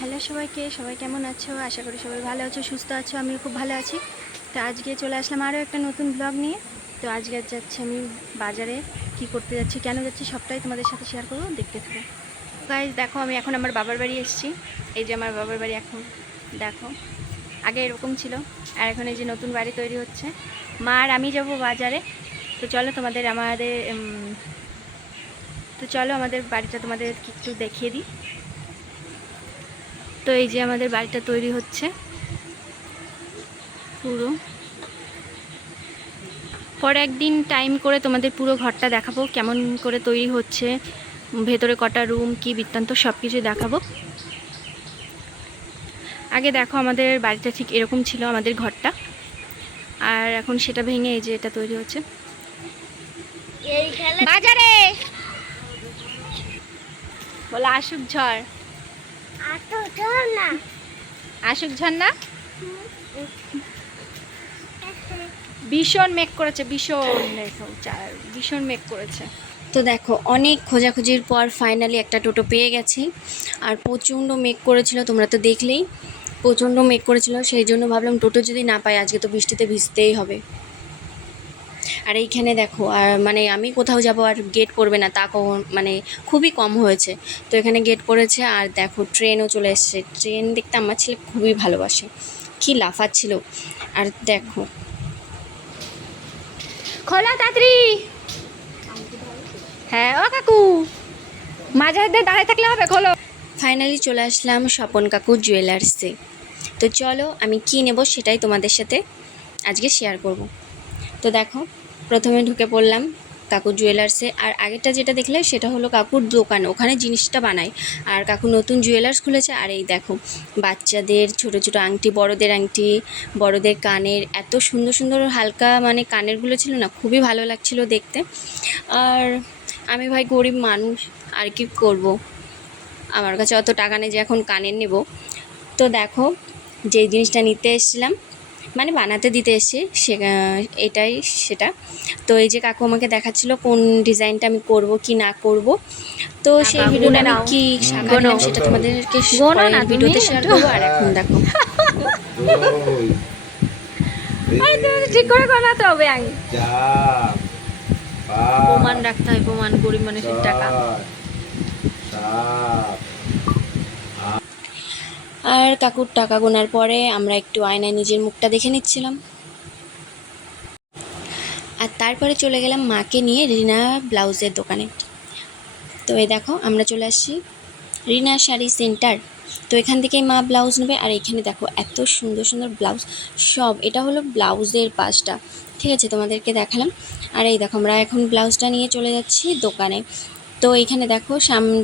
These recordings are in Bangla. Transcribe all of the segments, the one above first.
হ্যালো সবাইকে, সবাই কেমন আছো? আশা করি সবাই ভালো আছো, সুস্থ আছো। আমিও খুব ভালো আছি। তো আজকে চলে আসলাম আরও একটা নতুন ব্লগ নিয়ে। তো আজকে যাচ্ছি আমি বাজারে, কি করতে যাচ্ছি, কেন যাচ্ছি, সবটাই তোমাদের সাথে শেয়ার করবো, দেখতে থাকো। গাইজ দেখো, আমি এখন আমার বাবার বাড়ি এসেছি। এই যে আমার বাবার বাড়ি এখন দেখো, আগে এরকম ছিল আর এখন এই যে নতুন বাড়ি তৈরি হচ্ছে। মা আর আমি যাব বাজারে। তো চলো আমাদের বাড়িটা তোমাদের একটু দেখিয়ে দিই। তো এই যে আমাদের বাড়িটা তৈরি হচ্ছে পুরো। পরে একদিন টাইম করে তোমাদের পুরো ঘরটা দেখাবো, কেমন করে তৈরি হচ্ছে, ভেতরে কটা রুম, কি বৃত্তান্ত, সব কিছু দেখাবো। আগে দেখো আমাদের বাড়িটা ঠিক এরকম ছিল, আমাদের ঘরটা, আর এখন সেটা ভেঙে এই যে এটা তৈরি হচ্ছে। বাজারে বলে আসুক ঝড়, আসুক ঝড় না, ভীষণ মেঘ করেছে, ভীষণ মেঘ করেছে। তো দেখো, অনেক খোঁজাখুঁজির পর ফাইনালি একটা টোটো পেয়ে গেছি। আর প্রচণ্ড মেঘ করেছিল, তোমরা তো দেখলেই, প্রচণ্ড মেঘ করেছিল। সেই জন্য ভাবলাম টোটো যদি না পাই, আজকে তো বৃষ্টিতে ভিজতেই হবে। আর এইখানে দেখো, আর মানে আমি কোথাও যাব আর গেট পড়বে না তা মানে খুবই কম হয়েছে। তো এখানে গেট পড়েছে। আর দেখো ট্রেনও চলে এসছে। ট্রেন দেখতে আমার ছেলে খুবই ভালোবাসে, কি লাফাচ্ছিল। আর দেখো, খোলা তাড়াতাড়ি। হ্যাঁ ও কাকু, মাঝে দাঁড়িয়ে থাকলে হবে, খোলো। ফাইনালি চলে আসলাম স্বপন কাকু জুয়েলার্সে। তো চলো, আমি কি নেব সেটাই তোমাদের সাথে আজকে শেয়ার করব। তো দেখো, প্রথমে ঢুকে পড়লাম কাকুর জুয়েলার্সে। আর আগেরটা যেটা দেখলে সেটা হলো কাকুর দোকান, ওখানে জিনিসটা বানায়। আর কাকু নতুন জুয়েলার্স খুলেছে। আর এই দেখো, বাচ্চাদের ছোট ছোট আংটি, বড়দের আংটি, বড়দের কানের, এত সুন্দর সুন্দর হালকা মানে কানেরগুলো ছিল না, খুবই ভালো লাগছিল দেখতে। আর আমি ভাই গরিব মানুষ, আর কি করব, আমার কাছে অত টাকা নেই যে এখন কানের নেব। তো দেখো, যেই জিনিসটা নিতে এসেছিলাম, মানে বানাতে দিতে এসে এটাই সেটা। তো এই যে কাকু আমাকে দেখাচ্ছিল কোন ডিজাইনটা আমি করব কি না করব। তো সেই ভিডিওটা আমি কি শাখা নিলাম সেটা তোমাদেরকে ভিডিওতে শেয়ার করবো। আর এখন দেখো, ঠিক করে বানাতে হবে, আমি প্রমাণ রাখতে হয়, প্রমাণ, গরিব মানুষের টাকা। আর কাকুর টাকা গোনার পরে আমরা একটু আয়নায় নিজের মুখটা দেখে নিচ্ছিলাম। আর তারপরে চলে গেলাম মাকে নিয়ে রিনা ব্লাউজের দোকানে। তো এই দেখো, আমরা চলে আসছি রিনা শাড়ি সেন্টার। তো এখান থেকেই মা ব্লাউজ নেবে। আর এখানে দেখো এত সুন্দর সুন্দর ব্লাউজ সব। এটা হলো ব্লাউজের পাশটা, ঠিক আছে, তোমাদেরকে দেখালাম। আর এই দেখো, আমরা এখন ব্লাউজটা নিয়ে চলে যাচ্ছি দোকানে। তো এইখানে দেখো,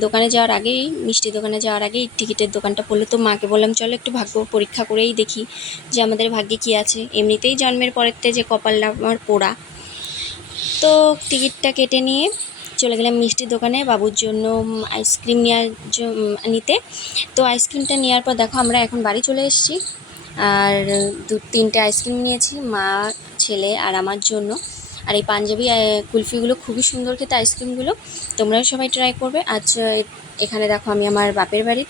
দোকানে যাওয়ার আগেই, মিষ্টি দোকানে যাওয়ার আগেই টিকিটের দোকানটা পড়লো। তো মাকে বললাম চলো একটু ভাগ্য পরীক্ষা করেই দেখি যে আমাদের ভাগ্যে কী আছে। এমনিতেই জন্মের পরেতে যে কপালটা আমার পোড়া। তো টিকিটটা কেটে নিয়ে চলে গেলাম মিষ্টির দোকানে বাবুর জন্য আইসক্রিম নিতে। তো আইসক্রিমটা নেওয়ার পর দেখো, আমরা এখন বাড়ি চলে এসেছি। আর 2-3টে আইসক্রিম নিয়েছি, মা, ছেলে আর আমার জন্য। আর এই পাঞ্জাবি কুলফিগুলো খুবই সুন্দর খেতে, আইসক্রিমগুলো তোমরাও সবাই ট্রাই করবে। আজ এখানে দেখো, আমি আমার বাপের বাড়ি,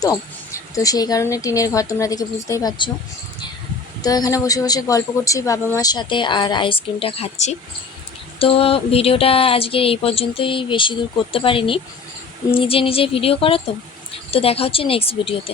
তো সেই কারণে টিনের ঘর, তোমরা দেখে বুঝতেই পারছো। তো এখানে বসে বসে গল্প করছি বাবা মার সাথে আর আইসক্রিমটা খাচ্ছি। তো ভিডিওটা আজকে এই পর্যন্তই, বেশি দূর করতে পারিনি, নিজে নিজে ভিডিও করা। তো দেখা হচ্ছে নেক্সট ভিডিওতে।